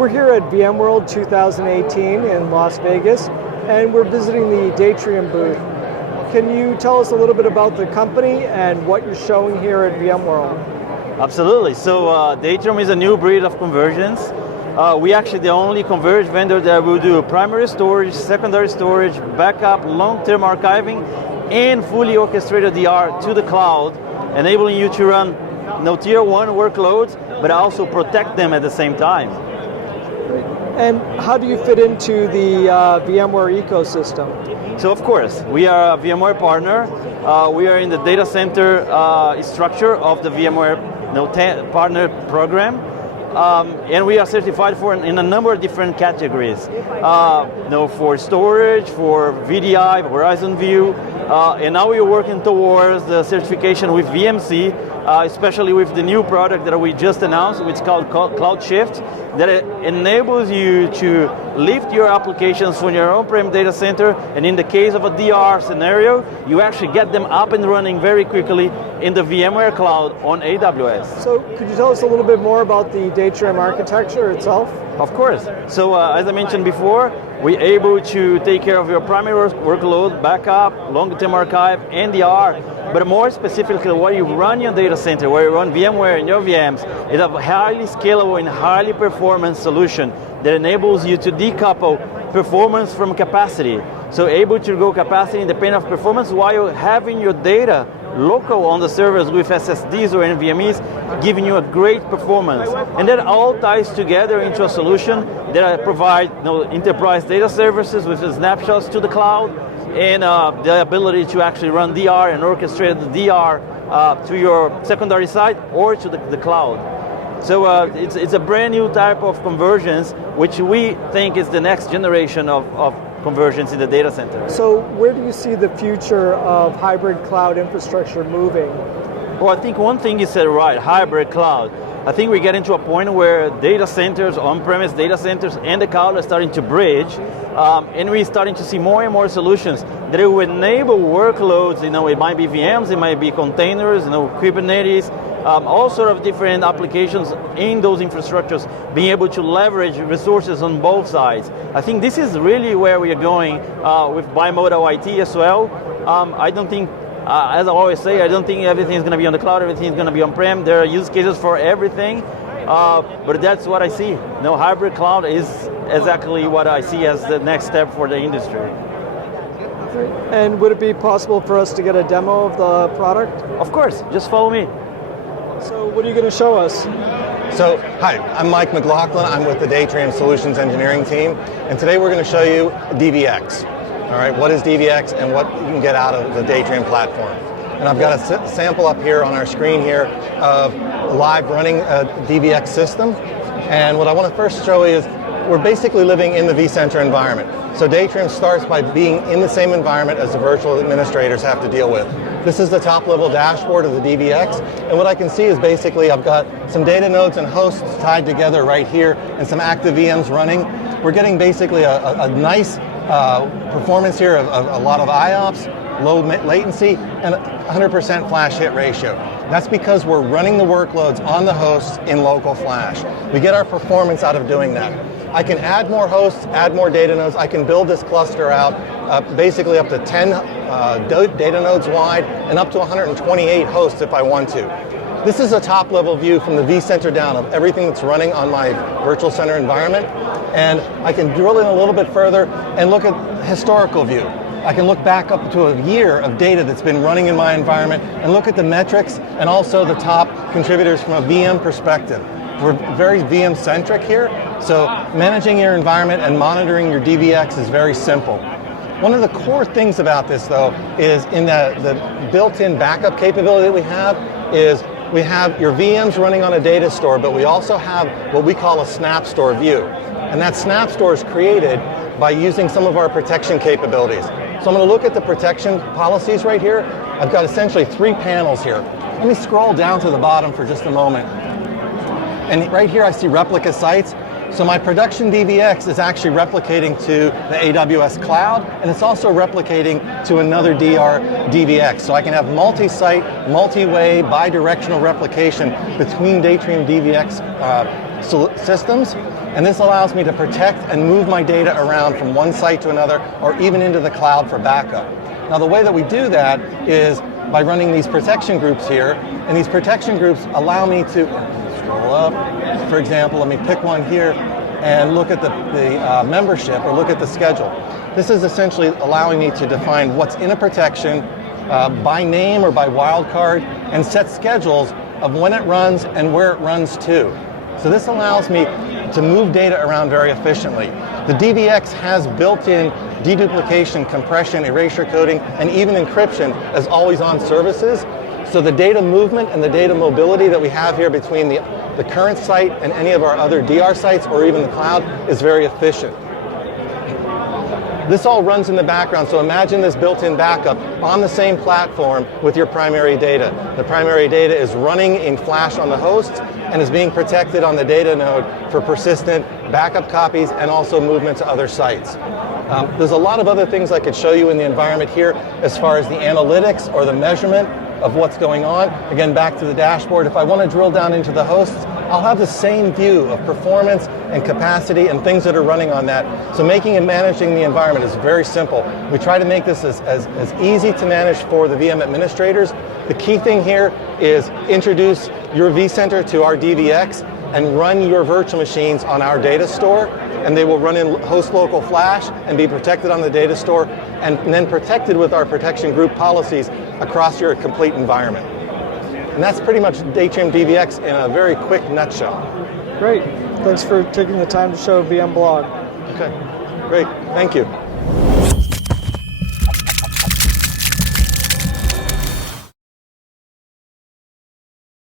We're here at VMworld 2018 in Las Vegas, and we're visiting the Datrium booth. Can you tell us a little bit about the company and what you're showing here at VMworld? Absolutely. So Datrium is a new breed of conversions. We actually the only converged vendor that will do primary storage, secondary storage, backup, long-term archiving, and fully orchestrated DR to the cloud, enabling you to run tier 1 workloads, but also protect them at the same time. And how do you fit into the VMware ecosystem? So of course, we are a VMware partner. We are in the data center structure of the VMware partner program. And we are certified in a number of different categories. For storage, for VDI, Horizon View, and now we are working towards the certification with VMC, especially with the new product that we just announced, which is called CloudShift, that enables you to lift your applications from your on-prem data center, and in the case of a DR scenario, you actually get them up and running very quickly in the VMware Cloud on AWS. So could you tell us a little bit more about the Datrium architecture itself? Of course. So as I mentioned before, we're able to take care of your primary workload, backup, long-term archive, and DR. But more specifically, where you run your data center, where you run VMware in your VMs, it's a highly scalable and highly performant solution that enables you to decouple performance from capacity. So able to go capacity independent of performance while having your data local on the servers with SSDs or NVMEs, giving you a great performance. And that all ties together into a solution that provides enterprise data services with the snapshots to the cloud, and the ability to actually run DR and orchestrate the DR to your secondary site or to the cloud. So it's a brand new type of conversions, which we think is the next generation of conversions in the data center. So where do you see the future of hybrid cloud infrastructure moving? Well, I think one thing you said right, hybrid cloud. I think we get into a point where data centers, on-premise data centers, and the cloud are starting to bridge, and we're starting to see more and more solutions that will enable workloads. It might be VMs, it might be containers, Kubernetes, all sort of different applications in those infrastructures, being able to leverage resources on both sides. I think this is really where we are going with bimodal IT as well. I don't think, as I always say, I don't think everything is going to be on the cloud, everything is going to be on-prem. There are use cases for everything, but that's what I see. Hybrid cloud is exactly what I see as the next step for the industry. And would it be possible for us to get a demo of the product? Of course, just follow me. So what are you going to show us? So, hi, I'm Mike McLaughlin. I'm with the Datrium Solutions Engineering team, and today we're going to show you DVX. All right, what is DVX and what you can get out of the Datrium platform. And I've got a sample up here on our screen here of live running a DVX system. And what I want to first show you is we're basically living in the vCenter environment. So Datrium starts by being in the same environment as the virtual administrators have to deal with. This is the top level dashboard of the DVX, and what I can see is basically I've got some data nodes and hosts tied together right here and some active VMs running. We're getting basically a nice performance here of a lot of IOPS, low latency, and 100% flash hit ratio. That's because we're running the workloads on the hosts in local flash. We get our performance out of doing that. I can add more hosts, add more data nodes. I can build this cluster out basically up to 10 data nodes wide and up to 128 hosts if I want to. This is a top level view from the vCenter down of everything that's running on my virtual center environment. And I can drill in a little bit further and look at historical view. I can look back up to a year of data that's been running in my environment and look at the metrics and also the top contributors from a VM perspective. We're very VM-centric here, so managing your environment and monitoring your DVX is very simple. One of the core things about this, though, is in the built-in backup capability that we have your VMs running on a data store, but we also have what we call a snap store view. And that snap store is created by using some of our protection capabilities. So I'm going to look at the protection policies right here. I've got essentially 3 panels here. Let me scroll down to the bottom for just a moment. And right here I see replica sites. So my production DVX is actually replicating to the AWS cloud, and it's also replicating to another DR DVX. So I can have multi-site, multi-way, bi-directional replication between Datrium DVX systems. And this allows me to protect and move my data around from one site to another, or even into the cloud for backup. Now the way that we do that is by running these protection groups here, and these protection groups allow me to scroll up. For example, let me pick one here and look at the membership, or look at the schedule. This is essentially allowing me to define what's in a protection by name or by wildcard, and set schedules of when it runs and where it runs to. So this allows me to move data around very efficiently. The DVX has built-in deduplication, compression, erasure coding, and even encryption as always-on services. So the data movement and the data mobility that we have here between the current site and any of our other DR sites, or even the cloud, is very efficient. This all runs in the background, so imagine this built-in backup on the same platform with your primary data. The primary data is running in Flash on the host and is being protected on the data node for persistent backup copies and also movement to other sites. There's a lot of other things I could show you in the environment here as far as the analytics or the measurement of what's going on. Again, back to the dashboard, if I want to drill down into the hosts, I'll have the same view of performance and capacity and things that are running on that. So making and managing the environment is very simple. We try to make this as easy to manage for the VM administrators. The key thing here is introduce your vCenter to our DVX and run your virtual machines on our data store, and they will run in host local flash and be protected on the data store, and then protected with our protection group policies across your complete environment. And that's pretty much Datrium DVX in a very quick nutshell. Great. Thanks for taking the time to show VMblog. Okay, great. Thank you.